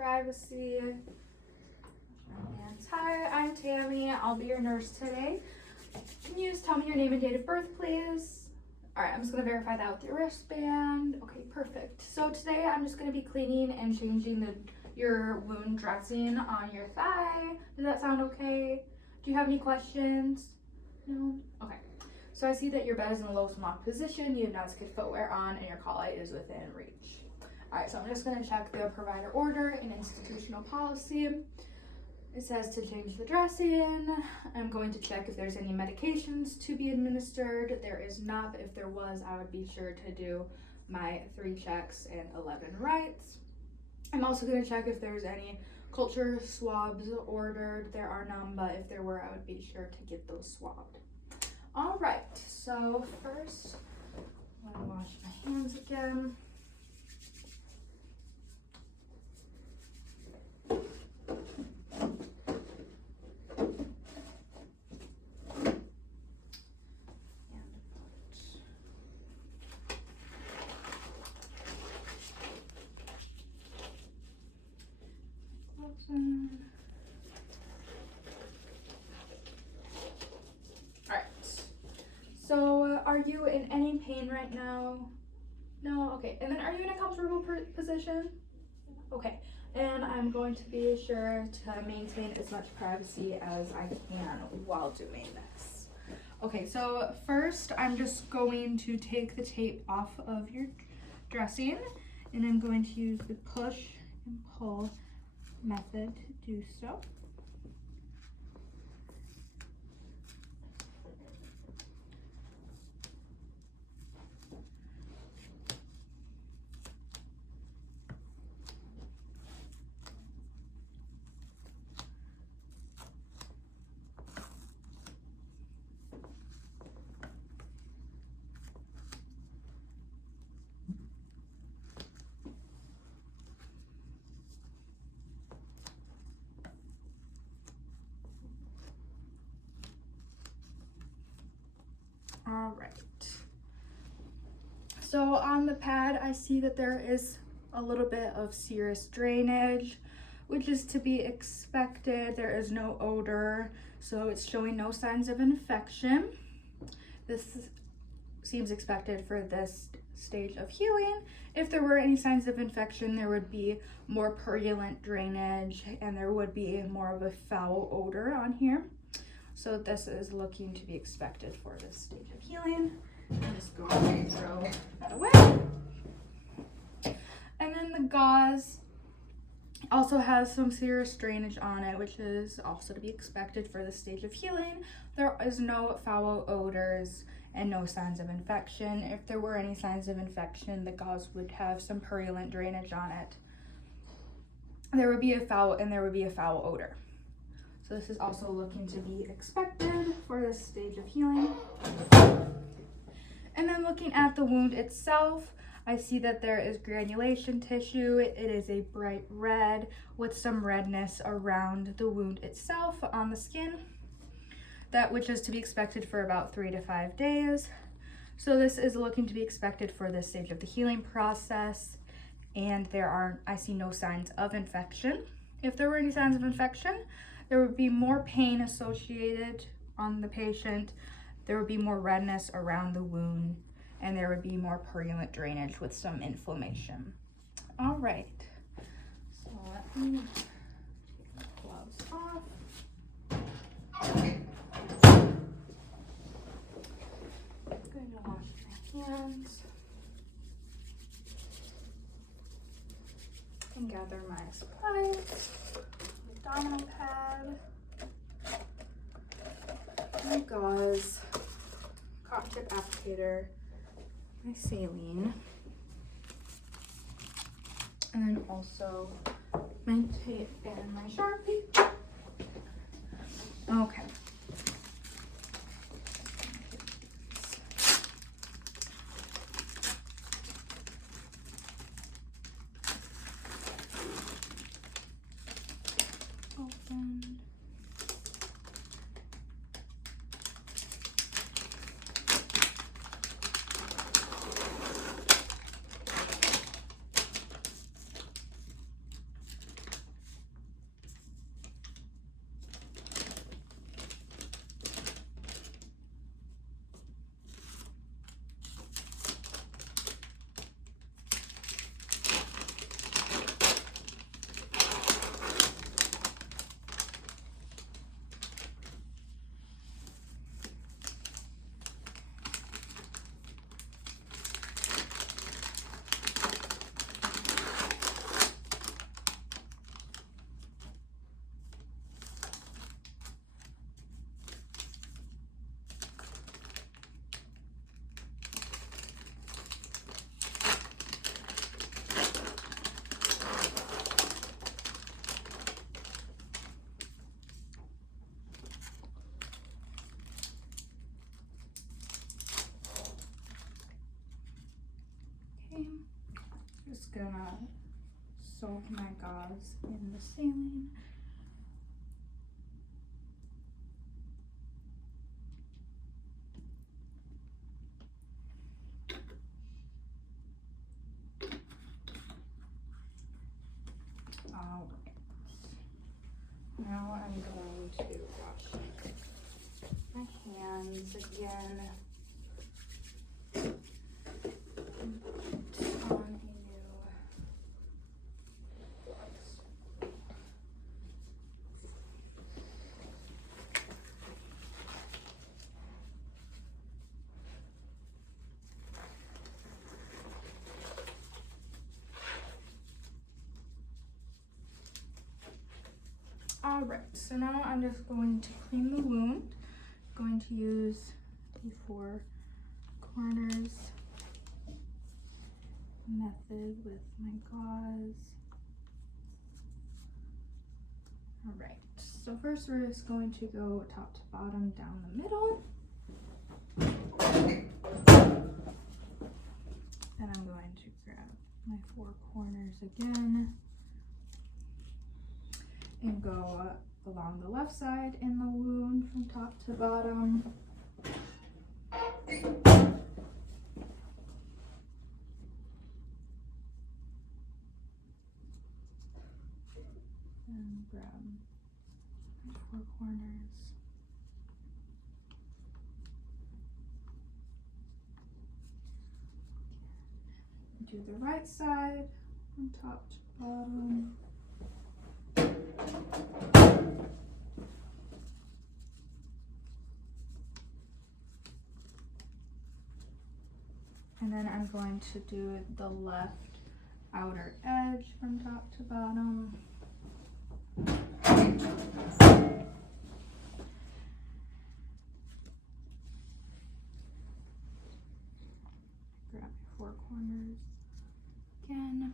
privacy. Hi, I'm Tammy. I'll be your nurse today. Can you just tell me your name and date of birth, please? All right, I'm just gonna verify that with your wristband. Okay, perfect. So today I'm just gonna be cleaning and changing your wound dressing on your thigh. Does that sound okay? Do you have any questions? No? Okay. So I see that your bed is in a low smock position, you have non-skid footwear on, and your call light is within reach. All right, so I'm just gonna check the provider order and institutional policy. It says to change the dressing. I'm going to check if there's any medications to be administered. There is not, but if there was, I would be sure to do my 3 checks and 11 rights. I'm also going to check if there's any culture swabs ordered. There are none, but if there were, I would be sure to get those swabbed. All right, so first, I'm going to wash my hands again. Alright, so are you in any pain right now? No? Okay, and then are you in a comfortable position? Okay, and I'm going to be sure to maintain as much privacy as I can while doing this. Okay, so first I'm just going to take the tape off of your dressing, and I'm going to use the push and pull method to do so. All right, so on the pad, I see that there is a little bit of serous drainage, which is to be expected. There is no odor, so it's showing no signs of infection. This seems expected for this stage of healing. If there were any signs of infection, there would be more purulent drainage and there would be more of a foul odor on here. So this is looking to be expected for this stage of healing. I'm just going to throw that away. And then the gauze also has some serous drainage on it, which is also to be expected for this stage of healing. There is no foul odors and no signs of infection. If there were any signs of infection, the gauze would have some purulent drainage on it. There would be a foul odor. So this is also looking to be expected for this stage of healing. And then looking at the wound itself, I see that there is granulation tissue. It is a bright red with some redness around the wound itself on the skin, which is to be expected for about 3 to 5 days. So this is looking to be expected for this stage of the healing process. And I see no signs of infection. If there were any signs of infection, there would be more pain associated on the patient. There would be more redness around the wound, and there would be more purulent drainage with some inflammation. All right, so let me take the gloves off. I'm going to wash my hands and gather my supplies. Domino pad, my gauze, cotton tip applicator, my saline, and then also my tape and my Sharpie. Okay. Open. my gauze in the saline. All right. Now I'm going to wash my hands again. And put on a new gloves. All right, so now I'm just going to clean the wound. I'm going to use the 4 corners method with my gauze. All right, so first we're just going to go top to bottom down the middle. Then I'm going to grab my 4 corners again and go along the left side in the wound from top to bottom. And grab my 4 corners. Do the right side from top to bottom. And then I'm going to do the left outer edge from top to bottom. Grab my 4 corners again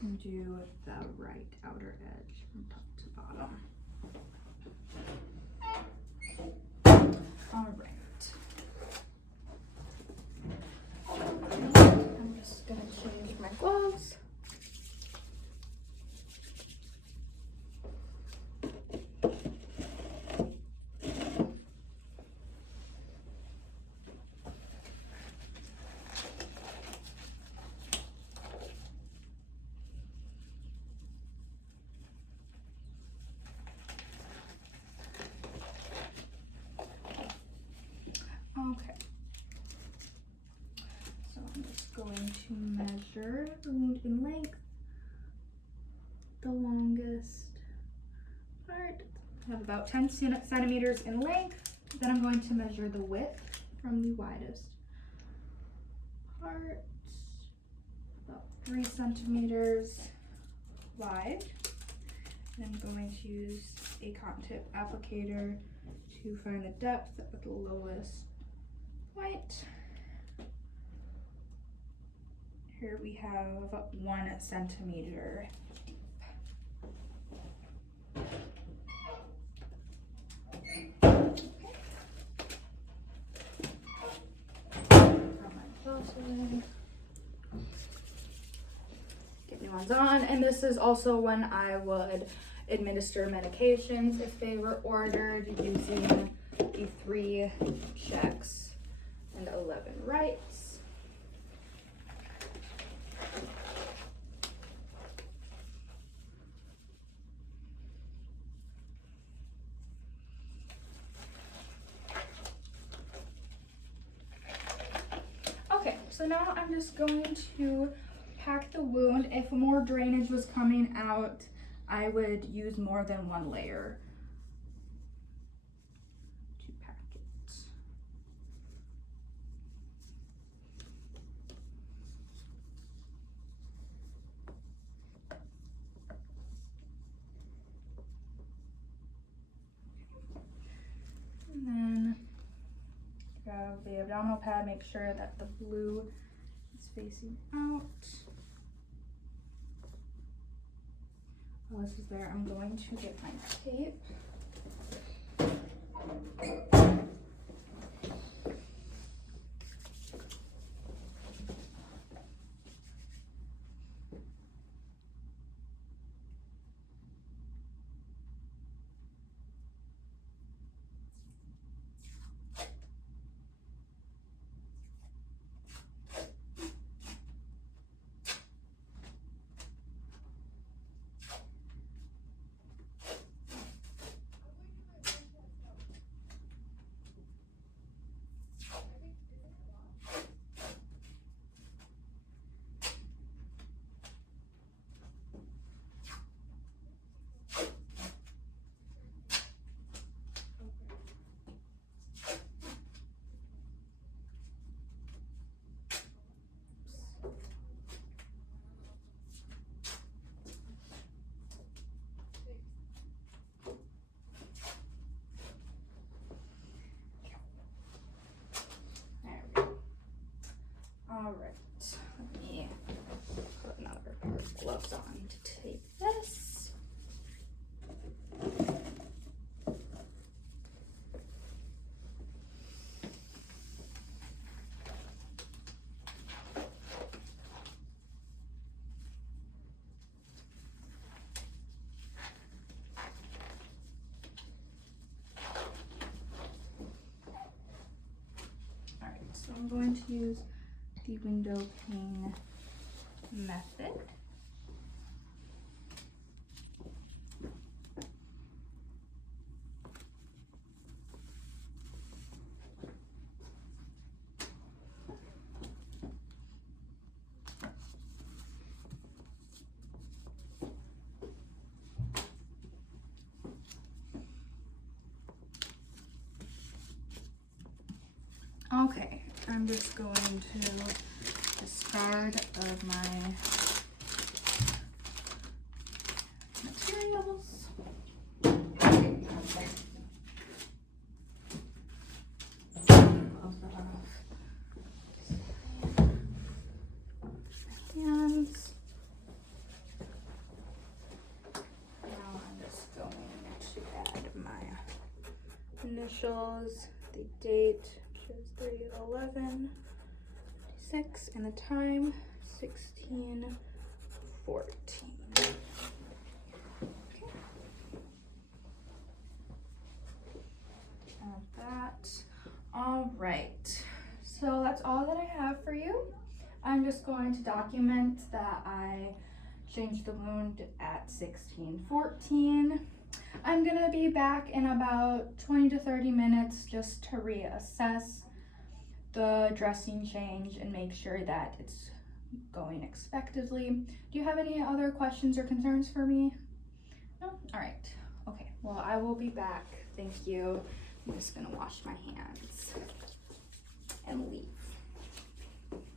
and do the right outer edge from top to bottom. All right. I'm just gonna change my gloves. Okay. So I'm just going to measure the wound in length. The longest part, I have about 10 centimeters in length. Then I'm going to measure the width from the widest part, about 3 centimeters wide. And I'm going to use a cotton tip applicator to find the depth at the lowest point. Here we have 1 centimeter deep. Okay. Throw my gloves away. Get new ones on, and this is also when I would administer medications if they were ordered using the 3 checks and 11 rights. Okay, so now I'm just going to pack the wound. If more drainage was coming out, I would use more than 1 layer to pack it. And then grab the abdominal pad, make sure that the blue is facing out. While this is there, I'm going to get my tape. going to use the window pane method. Okay, I'm just going to discard of my materials. Close that off. My hands. Now I'm just going to add my initials, the date, which is 3/11/26, and the time 16:14. Okay. Add that. All right. So that's all that I have for you. I'm just going to document that I changed the wound at 16:14. I'm gonna be back in about 20 to 30 minutes just to reassess the dressing change and make sure that it's going expectedly. Do you have any other questions or concerns for me? No? All right. Okay, well, I will be back. Thank you. I'm just gonna wash my hands and leave.